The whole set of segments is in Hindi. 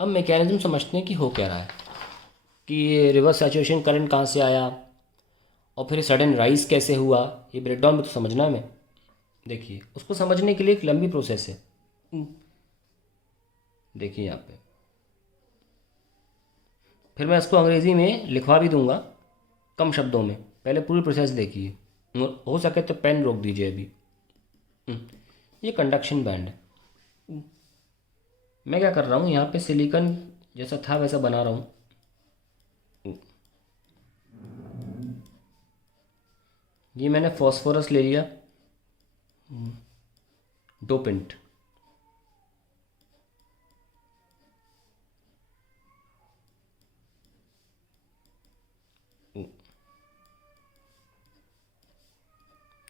अब मैकेनिज्म समझते हैं कि हो क्या रहा है, कि ये रिवर्स सैचुरेशन करंट कहाँ से आया और फिर सडन राइज कैसे हुआ। ये ब्रेकडाउन में तो समझना है हमें। देखिए, उसको समझने के लिए एक लंबी प्रोसेस है। देखिए यहाँ पे, फिर मैं इसको अंग्रेज़ी में लिखवा भी दूंगा कम शब्दों में। पहले पूरी प्रोसेस देखिए, हो सके तो पेन रोक दीजिए अभी। ये कंडक्शन बैंड है। मैं क्या कर रहा हूँ, यहाँ पे सिलिकॉन जैसा था वैसा बना रहा हूँ। ये मैंने फॉस्फोरस ले लिया, डोपेंट।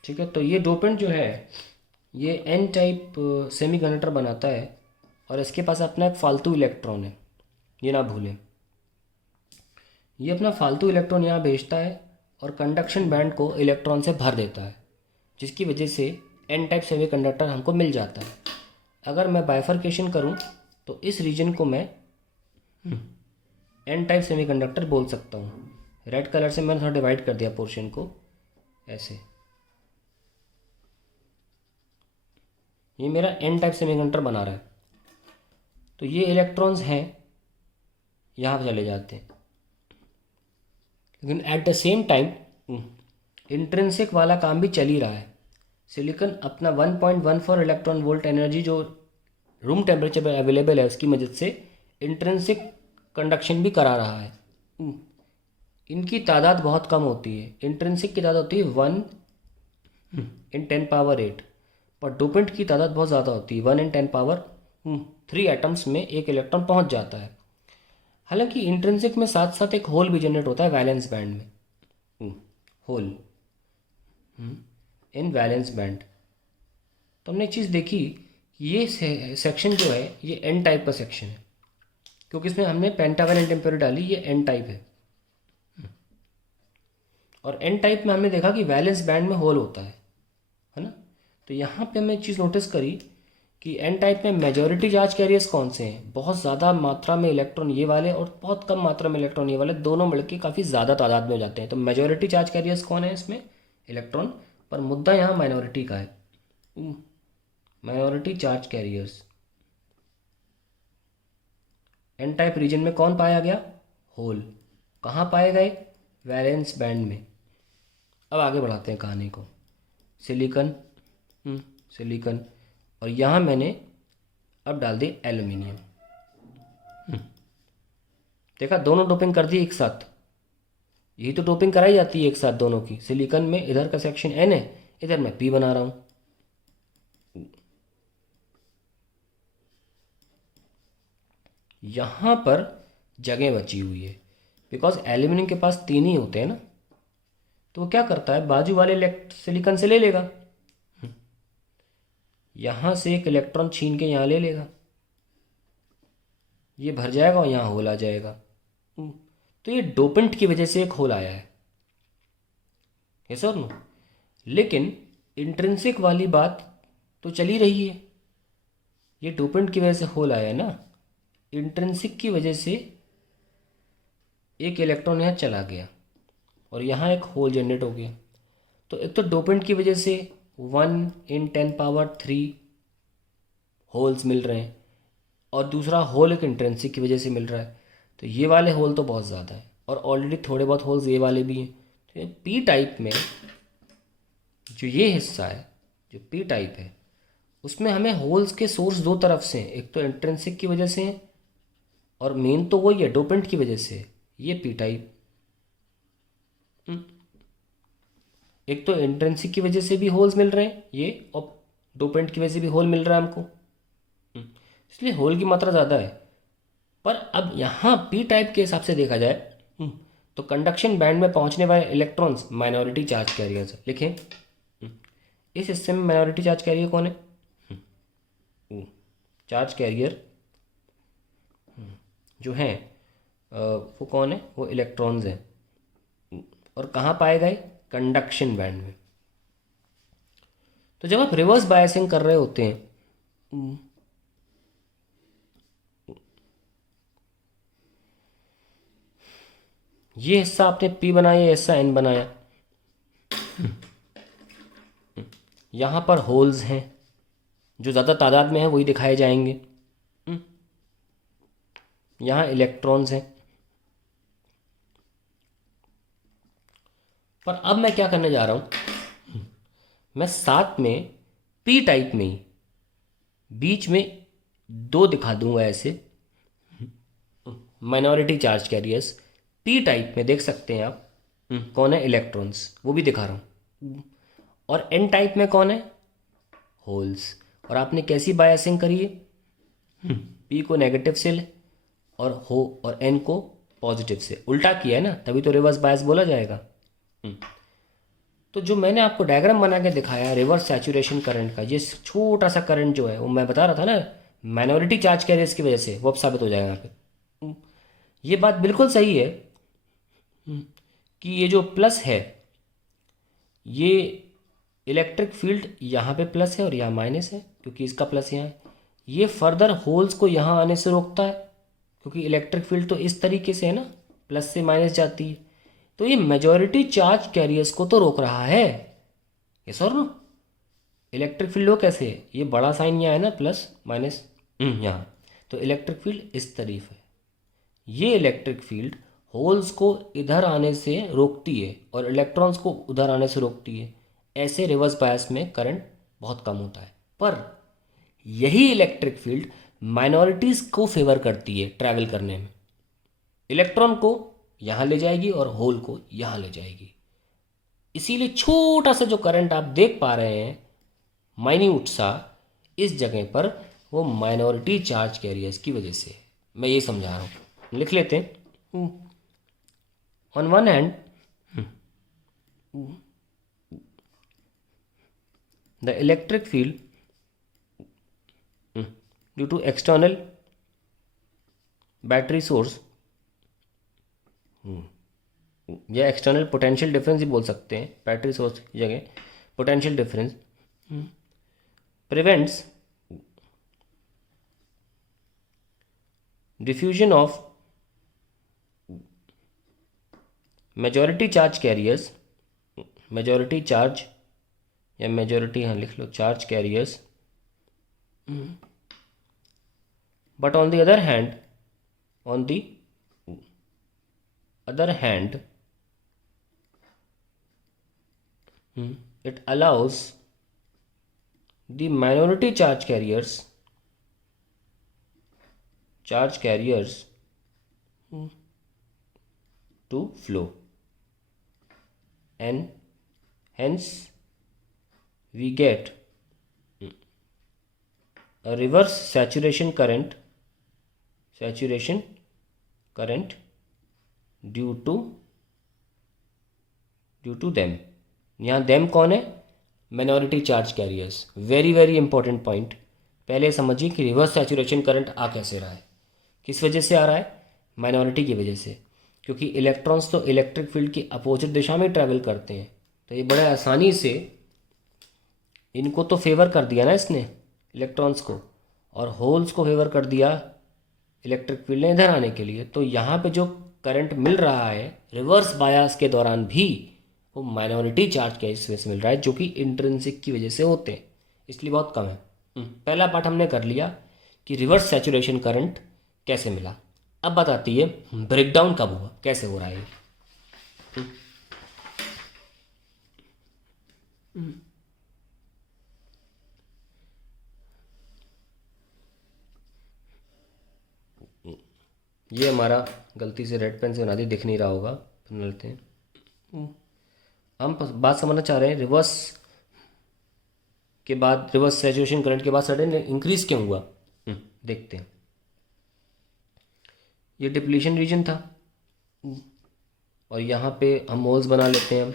ठीक है, तो ये डोपेंट जो है ये एन टाइप सेमीकंडक्टर बनाता है, और इसके पास अपना एक फालतू इलेक्ट्रॉन है, ये ना भूलें। ये अपना फालतू इलेक्ट्रॉन यहाँ भेजता है और कंडक्शन बैंड को इलेक्ट्रॉन से भर देता है, जिसकी वजह से एन टाइप सेमीकंडक्टर हमको मिल जाता है। अगर मैं बाइफरकेशन करूँ तो इस रीजन को मैं एन टाइप सेमीकंडक्टर बोल सकता हूँ। रेड कलर से मैंने थोड़ा डिवाइड कर दिया पोर्शन को ऐसे। ये मेरा एन टाइप सेमीकंडक्टर बना रहा है। तो ये इलेक्ट्रॉन्स हैं, यहाँ पर चले जाते हैं, लेकिन at the same time intrinsic वाला काम भी चल ही रहा है। सिलिकॉन अपना 1.14 इलेक्ट्रॉन वोल्ट एनर्जी जो रूम टेम्परेचर पर अवेलेबल है उसकी मदद से इंट्रिंसिक कंडक्शन भी करा रहा है। इनकी तादाद बहुत कम होती है। इंट्रिंसिक की तादाद होती है 1 × 10⁻8, पर डोपेंट की तादाद बहुत ज़्यादा होती है, 1 × 10⁻3 एटम्स में एक इलेक्ट्रॉन पहुंच जाता है। हालांकि इंट्रिंसिक में साथ साथ एक होल भी जनरेट होता है वैलेंस बैंड में, होल इन वैलेंस बैंड। तो हमने एक चीज़ देखी, ये सेक्शन जो है ये एन टाइप का सेक्शन है, क्योंकि इसमें हमने पेंटावैलेंट इम्प्योरिटी डाली, ये एन टाइप है। और एन टाइप में हमने देखा कि वैलेंस बैंड में होल होता है ना। तो यहाँ पे हमने एक चीज़ नोटिस करी कि एन टाइप में मेजॉरिटी चार्ज कैरियर्स कौन से हैं, बहुत ज़्यादा मात्रा में इलेक्ट्रॉन ये वाले और बहुत कम मात्रा में इलेक्ट्रॉन ये वाले, दोनों मिलकर काफ़ी ज़्यादा तादाद में हो जाते हैं। तो मेजॉरिटी चार्ज कैरियर्स कौन है इसमें, इलेक्ट्रॉन। पर मुद्दा यहाँ माइनॉरिटी का है, minority charge carriers. N type region में कौन पाया गया, होल। कहाँ पाए गए, वैलेंस बैंड में। अब आगे बढ़ाते हैं कहानी को। सिलिकॉन, सिलिकॉन, और यहाँ मैंने अब डाल दी एल्युमिनियम। देखा, दोनों डोपिंग कर दी एक साथ। यही तो डोपिंग कराई जाती है एक साथ दोनों की। सिलिकॉन में इधर का सेक्शन एन है, इधर मैं पी बना रहा हूँ। यहाँ पर जगह बची हुई है, बिकॉज एल्यूमिनियम के पास तीन ही होते हैं ना। तो वो क्या करता है, बाजू वाले सिलिकॉन से ले लेगा, यहाँ से एक इलेक्ट्रॉन छीन के यहाँ ले लेगा, ये भर जाएगा और यहाँ होल आ जाएगा। तो ये डोपेंट की वजह से एक होल आया है, यस और नो। लेकिन इंट्रिंसिक वाली बात तो चली रही है, ये डोपेंट की वजह से होल आया है ना। इंट्रिंसिक की वजह से एक इलेक्ट्रॉन यहाँ चला गया और यहाँ एक होल जनरेट हो गया। तो एक तो डोपेंट की वजह से 1 × 10⁻³ होल्स मिल रहे हैं, और दूसरा होल एक इंट्रिंसिक की वजह से मिल रहा है। तो ये वाले होल तो बहुत ज़्यादा है, और ऑलरेडी थोड़े बहुत होल्स ये वाले भी हैं। तो पी टाइप में जो ये हिस्सा है, जो पी टाइप है, उसमें हमें होल्स के सोर्स दो तरफ से हैं। एक तो इंट्रिंसिक की वजह से हैं, और मेन तो वही है डोपेंट की वजह से। ये पी टाइप, एक तो इंट्रिंसिक की वजह से भी होल्स मिल रहे हैं ये, और डोपेंट की वजह से भी होल मिल रहा है हमको, इसलिए होल की मात्रा ज़्यादा है। पर अब यहाँ पी टाइप के हिसाब से देखा जाए तो कंडक्शन बैंड में पहुँचने वाले इलेक्ट्रॉन्स माइनॉरिटी चार्ज कैरियर्स है। लिखें, इस हिस्से में माइनॉरिटी चार्ज कैरियर कौन है, चार्ज कैरियर जो हैं वो कौन है, वो इलेक्ट्रॉन्स हैं। और कहाँ पाए गए, कंडक्शन बैंड में। तो जब आप रिवर्स बायसिंग कर रहे होते हैं ये हिस्सा आपने P बनाया, ये हिस्सा N बनाया। यहाँ पर होल्स हैं, जो ज़्यादा तादाद में है वही दिखाए जाएंगे। यहाँ इलेक्ट्रॉन्स हैं। पर अब मैं क्या करने जा रहा हूँ, मैं साथ में P टाइप में ही बीच में 2 दिखा दूंगा ऐसे minority charge carriers. P type में देख सकते हैं आप कौन है, इलेक्ट्रॉन्स, वो भी दिखा रहा हूँ। और N टाइप में कौन है, होल्स। और आपने कैसी बायसिंग करी है, P को नेगेटिव से और N को पॉजिटिव से, उल्टा किया है ना, तभी तो रिवर्स बायस बोला जाएगा। तो जो मैंने आपको डायग्राम बना के दिखाया रिवर्स सैचुरेशन करंट का, ये छोटा सा करंट जो है वो मैं बता रहा था ना माइनॉरिटी चार्ज कैरियर्स की वजह से, वो अब साबित हो जाएगा यहाँ पे। ये बात बिल्कुल सही है कि ये जो प्लस है, ये इलेक्ट्रिक फील्ड यहाँ पे प्लस है और यहाँ माइनस है, क्योंकि इसका प्लस यहाँ है। ये फर्दर होल्स को यहाँ आने से रोकता है, क्योंकि इलेक्ट्रिक फील्ड तो इस तरीके से है ना, प्लस से माइनस जाती है। तो ये मेजॉरिटी चार्ज कैरियर्स को तो रोक रहा है, ये सर नो। इलेक्ट्रिक फील्ड हो कैसे, ये बड़ा साइन यहाँ है ना, प्लस माइनस यहाँ, तो इलेक्ट्रिक फील्ड इस तरफ है। ये इलेक्ट्रिक फील्ड होल्स को इधर आने से रोकती है और इलेक्ट्रॉन्स को उधर आने से रोकती है। ऐसे रिवर्स बायस में करंट बहुत कम होता है। पर यही इलेक्ट्रिक फील्ड माइनॉरिटीज़ को फेवर करती है ट्रैवल करने में। इलेक्ट्रॉन को यहाँ ले जाएगी और होल को यहाँ ले जाएगी। इसीलिए छोटा सा जो करंट आप देख पा रहे हैं माइन्यूट सा इस जगह पर, वो माइनॉरिटी चार्ज कैरियर्स की वजह से। मैं ये समझा रहा हूँ, लिख लेते हैं। On one hand the electric field due to external battery source या एक्सटर्नल पोटेंशियल डिफरेंस ही बोल सकते हैं, बैटरी सोर्स की जगह potential difference prevents diffusion of majority charge carriers, majority charge या मेजॉरिटी यहाँ लिख लो charge carriers. But on the other hand, on the other hand, it allows the minority charge carriers to flow, and hence we get a reverse saturation current due to them. यहाँ देम कौन है, minority charge carriers. Very very important point. पहले समझिए कि रिवर्स सैचुरेशन करंट आ कैसे रहा है, किस वजह से आ रहा है, माइनॉरिटी की वजह से। क्योंकि इलेक्ट्रॉन्स तो इलेक्ट्रिक फील्ड की अपोजिट दिशा में ट्रैवल करते हैं, तो ये बड़े आसानी से इनको तो फेवर कर दिया ना इसने, इलेक्ट्रॉन्स को, और होल्स को फेवर कर दिया इलेक्ट्रिक फील्ड ने इधर आने के लिए। तो यहाँ पे जो करंट मिल रहा है रिवर्स बायस के दौरान भी, वो माइनॉरिटी चार्ज के वजह से मिल रहा है, जो कि इंट्रिंसिक की वजह से होते हैं, इसलिए बहुत कम है। पहला पार्ट हमने कर लिया कि रिवर्स सैचुरेशन करंट कैसे मिला। अब बताती है ब्रेकडाउन कब हुआ, कैसे हो रहा है। ये हमारा गलती से रेड पेन से बना दी, दिख नहीं रहा होगा, फिर लेते हैं। हम बात समझना चाह रहे हैं रिवर्स के बाद, रिवर्स सैचुरेशन करंट के बाद सडन इंक्रीज क्यों हुआ। देखते हैं। ये डिप्लीशन रीजन था और यहाँ पे हम होल्स बना लेते हैं।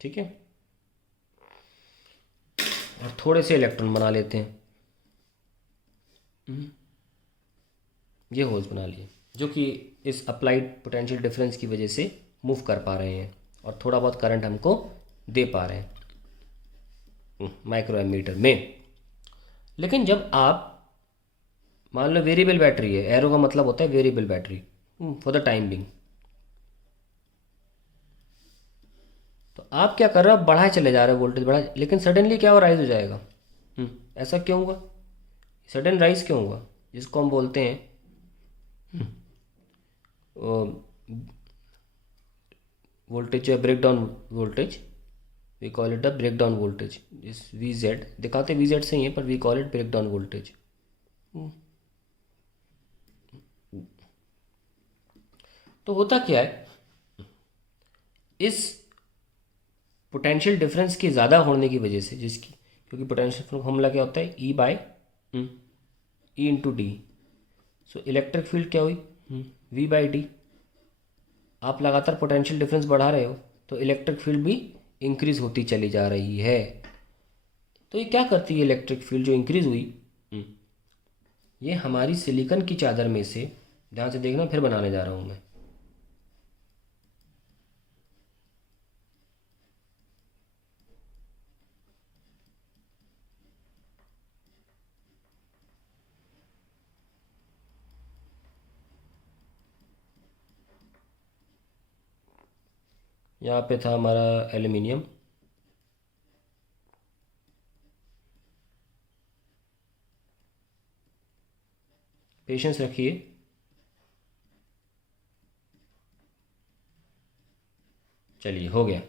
ठीक है, और थोड़े से इलेक्ट्रॉन बना लेते हैं। ये होल्स बना लिए, जो कि इस अप्लाइड पोटेंशियल डिफरेंस की वजह से मूव कर पा रहे हैं और थोड़ा बहुत करंट हमको दे पा रहे हैं। माइक्रो एमीटर में। लेकिन जब आप मान लो वेरिएबल बैटरी है, एरो का मतलब होता है variable battery for the time being, तो आप क्या कर रहे हो, बढ़ाए चले जा रहे हो वोल्टेज बढ़ा, लेकिन सडनली क्या हो, राइज हो जाएगा। ऐसा क्यों हुआ, सडन राइज क्यों हुआ, जिसको हम बोलते हैं voltage breakdown voltage, we call it the breakdown voltage. इस वी जेड दिखाते वी जेड से ही है, पर we call it breakdown voltage. तो होता क्या है, इस पोटेंशियल डिफरेंस के ज़्यादा होने की वजह से, जिसकी क्योंकि पोटेंशियल फॉर्मूला क्या होता है, ई bye E into D. So electric field क्या हुई, वी बाई डी। आप लगातार पोटेंशियल डिफरेंस बढ़ा रहे हो तो इलेक्ट्रिक फील्ड भी इंक्रीज होती चली जा रही है। तो ये क्या करती है, इलेक्ट्रिक फील्ड जो इंक्रीज हुई, ये हमारी सिलिकॉन की चादर में से, ध्यान से देखना फिर बनाने जा रहा हूँ मैं, यहाँ पे था हमारा एल्यूमिनियम, पेशेंस रखिए। चलिए हो गया।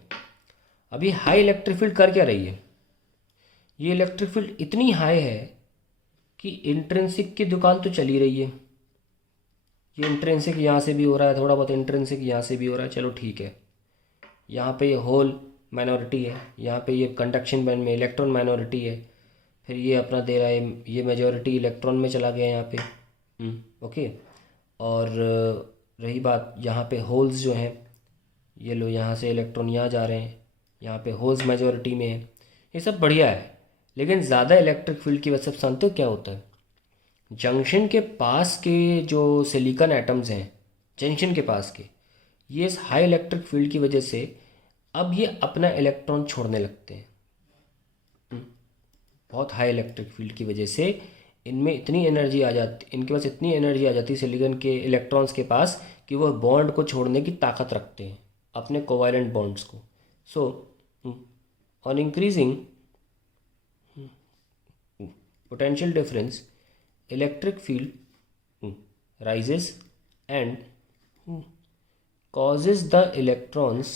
अभी हाई इलेक्ट्रिक फील्ड कर क्या रही है, ये इलेक्ट्रिक फील्ड इतनी हाई है कि इंट्रिंसिक की दुकान तो चली रही है, ये इंट्रिंसिक यहाँ से भी हो रहा है, थोड़ा बहुत इंट्रिंसिक यहाँ से भी हो रहा है, चलो ठीक है। यहाँ पे ये होल माइनॉरिटी है, यहाँ पे ये कंडक्शन बैंड में इलेक्ट्रॉन माइनॉरिटी है, फिर ये अपना दे रहा है, ये मेजॉरिटी इलेक्ट्रॉन में चला गया यहाँ पे। ओके। और रही बात यहाँ पे होल्स जो हैं, ये लो यहाँ से इलेक्ट्रॉन यहाँ जा रहे हैं, यहाँ पे होल्स मेजॉरिटी में है, ये सब बढ़िया है। लेकिन ज़्यादा इलेक्ट्रिक फील्ड की वजह से जानते हो क्या होता है, जंक्शन के पास के जो सिलिकॉन एटम्स हैं, जंक्शन के पास के, ये इस हाई इलेक्ट्रिक फील्ड की वजह से अब ये अपना इलेक्ट्रॉन छोड़ने लगते हैं। बहुत हाई इलेक्ट्रिक फील्ड की वजह से इनमें इतनी एनर्जी आ जाती, इनके पास इतनी एनर्जी आ जाती है सिलिकॉन के इलेक्ट्रॉन्स के पास कि वह बॉन्ड को छोड़ने की ताकत रखते हैं, अपने कोवैलेंट बॉन्ड्स को। So on increasing potential difference, electric field rises and causes the electrons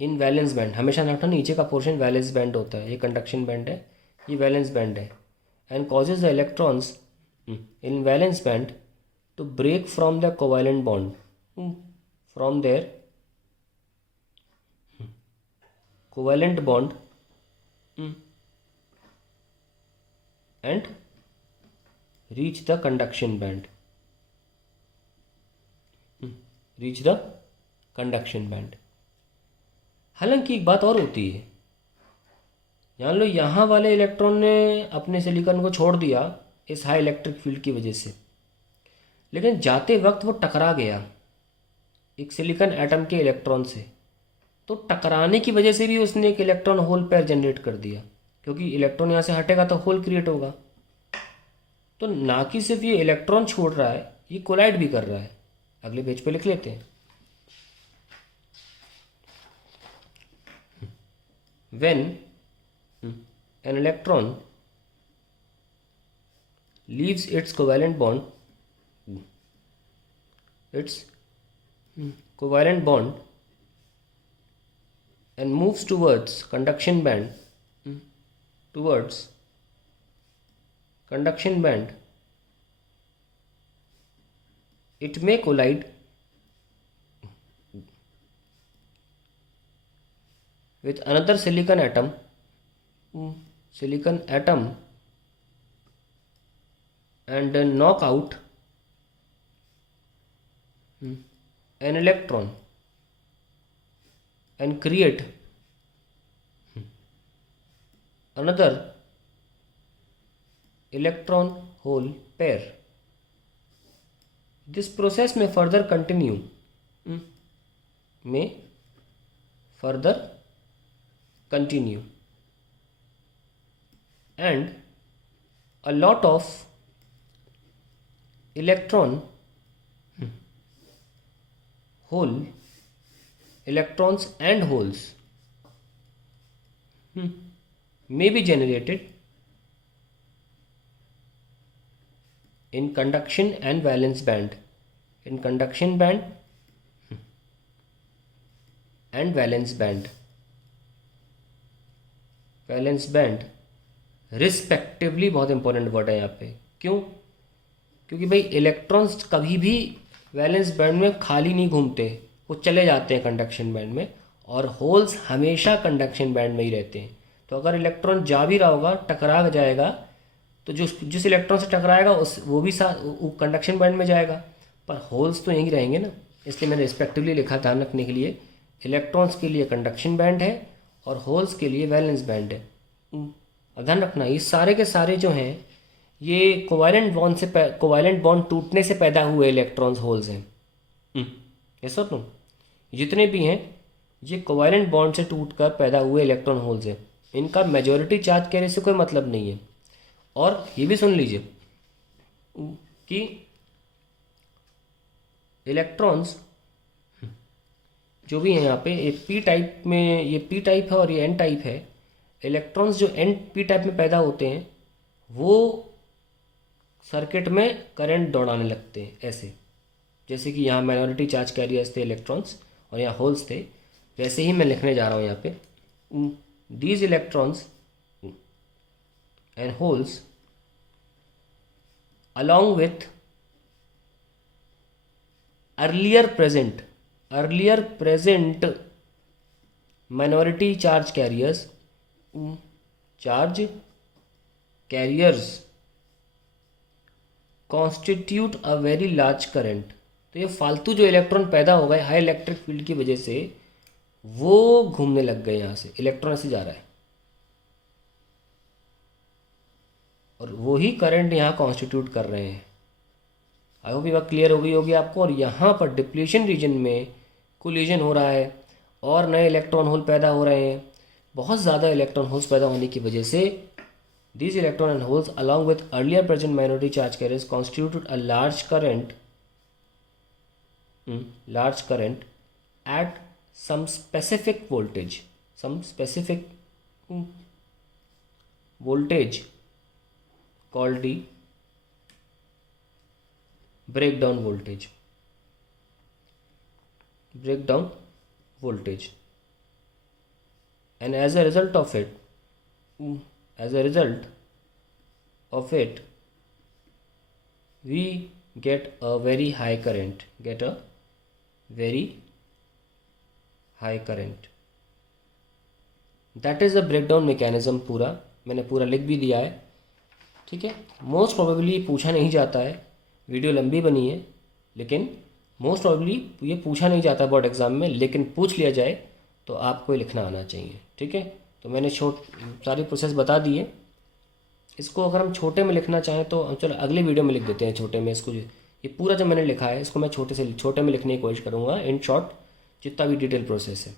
in valence band। हमेशा रखना नीचे का पोर्शन वैलेंस बैंड होता है, ये कंडक्शन बैंड है, ये वैलेंस बैंड है। and causes the electrons in valence band to break from the covalent bond from their covalent bond and reach the conduction band, reach the conduction band। हालांकि एक बात और होती है, जान लो यहाँ वाले इलेक्ट्रॉन ने अपने सिलिकॉन को छोड़ दिया इस हाई इलेक्ट्रिक फील्ड की वजह से, लेकिन जाते वक्त वो टकरा गया एक सिलिकॉन एटम के इलेक्ट्रॉन से, तो टकराने की वजह से भी उसने एक इलेक्ट्रॉन होल पेयर जनरेट कर दिया, क्योंकि इलेक्ट्रॉन यहाँ से हटेगा तो होल क्रिएट होगा। तो ना कि सिर्फ ये इलेक्ट्रॉन छोड़ रहा है, ये कोलाइड भी कर रहा है। अगले पेज पे लिख लेते हैं, when an electron leaves its covalent bond, and moves towards conduction band, it may collide with another silicon atom and knock out an electron and create another electron hole pair। This process may further continue, and a lot of electrons and holes may be generated in conduction and valence band, in conduction band and valence band respectively. बहुत इंपॉर्टेंट वर्ड है यहाँ पे। क्यों? क्योंकि भाई इलेक्ट्रॉन्स कभी भी वैलेंस बैंड में खाली नहीं घूमते, वो चले जाते हैं कंडक्शन बैंड में, और होल्स हमेशा कंडक्शन बैंड में ही रहते हैं। तो अगर इलेक्ट्रॉन जा भी रहा होगा, टकरा जाएगा, तो जिस इलेक्ट्रॉन से टकराएगा वो भी कंडक्शन बैंड में जाएगा, पर होल्स तो यहीं रहेंगे ना। इसलिए मैंने रिस्पेक्टिवली लिखा, ध्यान रखने के लिए। इलेक्ट्रॉन्स के लिए कंडक्शन बैंड है और होल्स के लिए वैलेंस बैंड है। अब ध्यान रखना, ये सारे के सारे जो हैं ये कोवालेंट बॉन्ड टूटने से पैदा हुए इलेक्ट्रॉन्स होल्स हैं। ये सब नो, जितने भी हैं ये कोवालेंट बॉन्ड से टूटकर पैदा हुए इलेक्ट्रॉन होल्स हैं। इनका मेजॉरिटी चार्ज कहने से कोई मतलब नहीं है। और ये भी सुन लीजिए कि इलेक्ट्रॉन्स जो भी हैं यहाँ पे, ये पी टाइप में, ये पी टाइप है और ये एन टाइप है। इलेक्ट्रॉन्स जो एन पी टाइप में पैदा होते हैं वो सर्किट में करंट दौड़ाने लगते हैं, ऐसे जैसे कि यहाँ माइनॉरिटी चार्ज कैरियर्स थे इलेक्ट्रॉन्स और यहाँ होल्स थे, वैसे ही मैं लिखने जा रहा हूँ यहाँ पे। These electrons and holes along with earlier present minority charge carriers constitute a very large current। तो ये फालतू जो इलेक्ट्रॉन पैदा हो गए हाई इलेक्ट्रिक फील्ड की वजह से, वो घूमने लग गए, यहाँ से इलेक्ट्रॉन ऐसे जा रहा है और वही करंट यहाँ कॉन्स्टिट्यूट कर रहे हैं। आई होप ये बात क्लियर हो गई होगी आपको। और यहाँ पर डिप्लीशन रीजन में कोलिजन हो रहा है और नए इलेक्ट्रॉन होल पैदा हो रहे हैं। बहुत ज़्यादा इलेक्ट्रॉन होल्स पैदा होने की वजह से these electron and holes along with earlier present minority charge carriers constituted a large current at some specific voltage, called the breakdown voltage, and as a result of it we get a very high current, that is the breakdown mechanism। पूरा मैंने पूरा लिख भी दिया है, ठीक है। मोस्ट प्रोबेबली पूछा नहीं जाता है, वीडियो लंबी बनी है, लेकिन मोस्ट प्रोबेबली ये पूछा नहीं जाता बोर्ड एग्ज़ाम में, लेकिन पूछ लिया जाए तो आपको लिखना आना चाहिए, ठीक है। तो मैंने सारी प्रोसेस बता दी है। इसको अगर हम छोटे में लिखना चाहें तो चलो अगले वीडियो में लिख देते हैं छोटे में। इसको ये पूरा जो मैंने लिखा है इसको मैं छोटे में लिखने की कोशिश करूँगा, इन शॉर्ट जितना भी डिटेल प्रोसेस है।